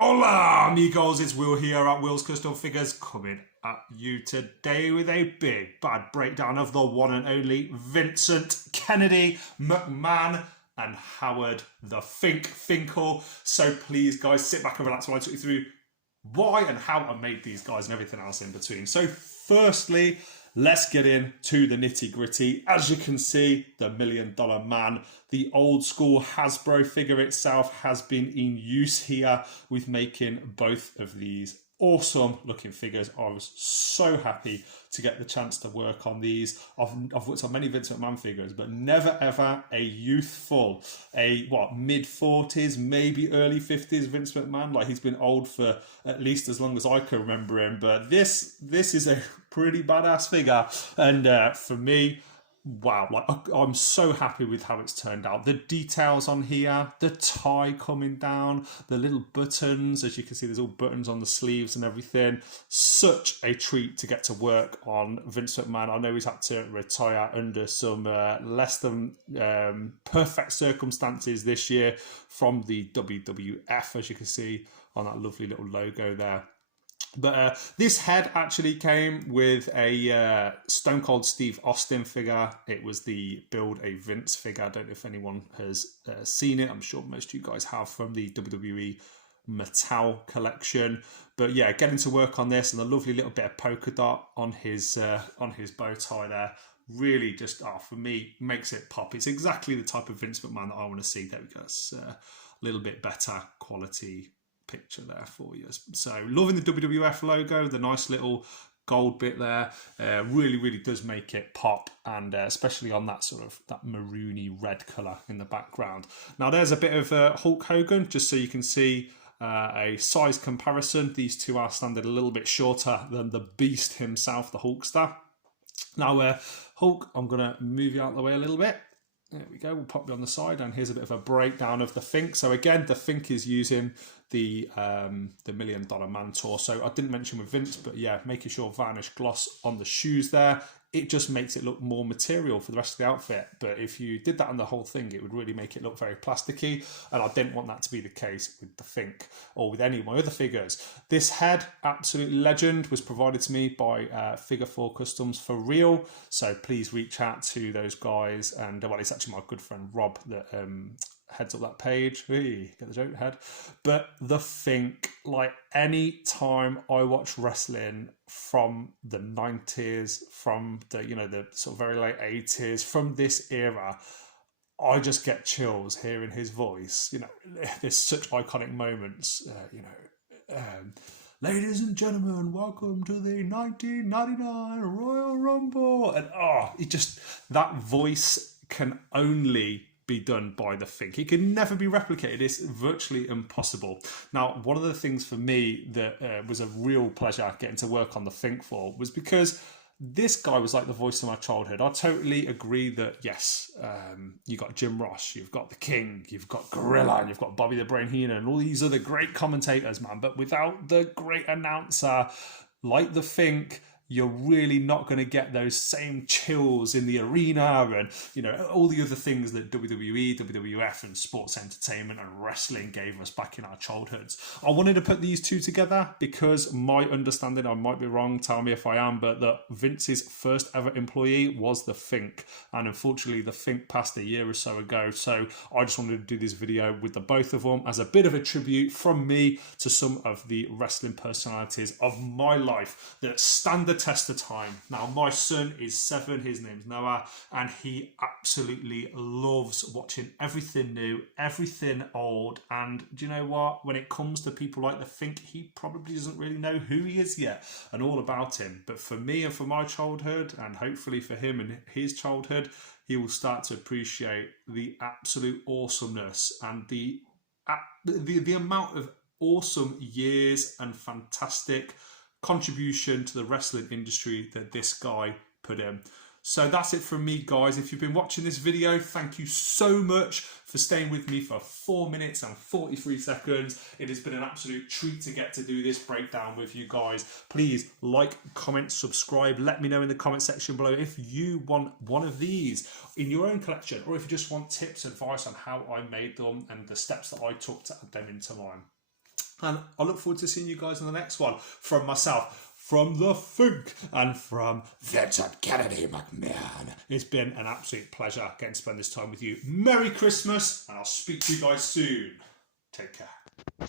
Hola amigos, it's Will here at Will's Custom Figures coming at you today with a big bad breakdown of the one and only Vincent Kennedy McMahon and Howard the Finkel. So please guys, sit back and relax while I talk you through why and how I made these guys and everything else in between. So firstly, let's get into the nitty gritty. As you can see, the $1 Million Man, the old school Hasbro figure itself has been in use here with making both of these awesome looking figures. I was so happy to get the chance to work on these. I've worked on many Vince McMahon figures, but never ever a youthful, mid-40s, maybe early 50s Vince McMahon. Like, he's been old for at least as long as I can remember him. But this is a pretty badass figure, and for me, wow, like I'm so happy with how it's turned out. The details on here, the tie coming down, the little buttons, as you can see, there's all buttons on the sleeves and everything. Such a treat to get to work on Vince McMahon. I know he's had to retire under some less than perfect circumstances this year from the WWF, as you can see on that lovely little logo there. But this head actually came with a Stone Cold Steve Austin figure. It was the Build a Vince figure. I don't know if anyone has seen it. I'm sure most of you guys have, from the WWE Mattel collection. But yeah, getting to work on this and a lovely little bit of polka dot on his bow tie there really just, for me, makes it pop. It's exactly the type of Vince McMahon that I want to see. There we go. It's a little bit better quality picture there for you. So loving the WWF logo, the nice little gold bit there, really does make it pop, and especially on that sort of that maroony red color in the background. Now there's a bit of Hulk Hogan, just so you can see a size comparison. These two are standing a little bit shorter than the beast himself, the Hulkster. Now Hulk, I'm gonna move you out of the way a little bit. There we go, we'll pop you on the side, and here's a bit of a breakdown of the Fink. So again, the Fink is using the $1 Million Man torso. I didn't mention with Vince, but yeah, making sure varnish gloss on the shoes there. It just makes it look more material for the rest of the outfit. But if you did that on the whole thing, it would really make it look very plasticky. And I didn't want that to be the case with the Fink or with any of my other figures. This head, absolute legend, was provided to me by Figure 4 Customs for real. So please reach out to those guys. And well, it's actually my good friend Rob that heads up that page. Hey, get the joke, head. But the Fink, like, any time I watch wrestling from the 90s, from the the sort of very late 80s, from this era, I just get chills hearing his voice. There's such iconic moments. Ladies and gentlemen, welcome to the 1999 Royal Rumble, and that voice can only be done by the Fink. It can never be replicated. It's virtually impossible. Now, one of the things for me that was a real pleasure getting to work on the Fink for was because this guy was like the voice of my childhood. I totally agree that, yes, you got Jim Ross, you've got The King, you've got Gorilla, and you've got Bobby the Brain Heenan, and all these other great commentators, man. But without the great announcer like the Fink, you're really not going to get those same chills in the arena and, all the other things that WWE, WWF and sports entertainment and wrestling gave us back in our childhoods. I wanted to put these two together because my understanding, I might be wrong, tell me if I am, but that Vince's first ever employee was the Fink. And unfortunately, the Fink passed a year or so ago. So I just wanted to do this video with the both of them as a bit of a tribute from me to some of the wrestling personalities of my life that stand the test of time. Now, my son is 7, his name's Noah, and he absolutely loves watching everything new, everything old. And do you know what? When it comes to people like the Fink, he probably doesn't really know who he is yet and all about him. But for me and for my childhood, and hopefully for him and his childhood, he will start to appreciate the absolute awesomeness and the amount of awesome years and fantastic contribution to the wrestling industry that this guy put in. So that's it from me, guys. If you've been watching this video, thank you so much for staying with me for 4 minutes and 43 seconds. It has been an absolute treat to get to do this breakdown with you guys. Please like, comment, subscribe. Let me know in the comment section below if you want one of these in your own collection, or if you just want tips, advice on how I made them and the steps that I took to add them into mine. And I look forward to seeing you guys in the next one. From myself, from the Fink, and from Vincent Kennedy McMahon. It's been an absolute pleasure getting to spend this time with you. Merry Christmas, and I'll speak to you guys soon. Take care.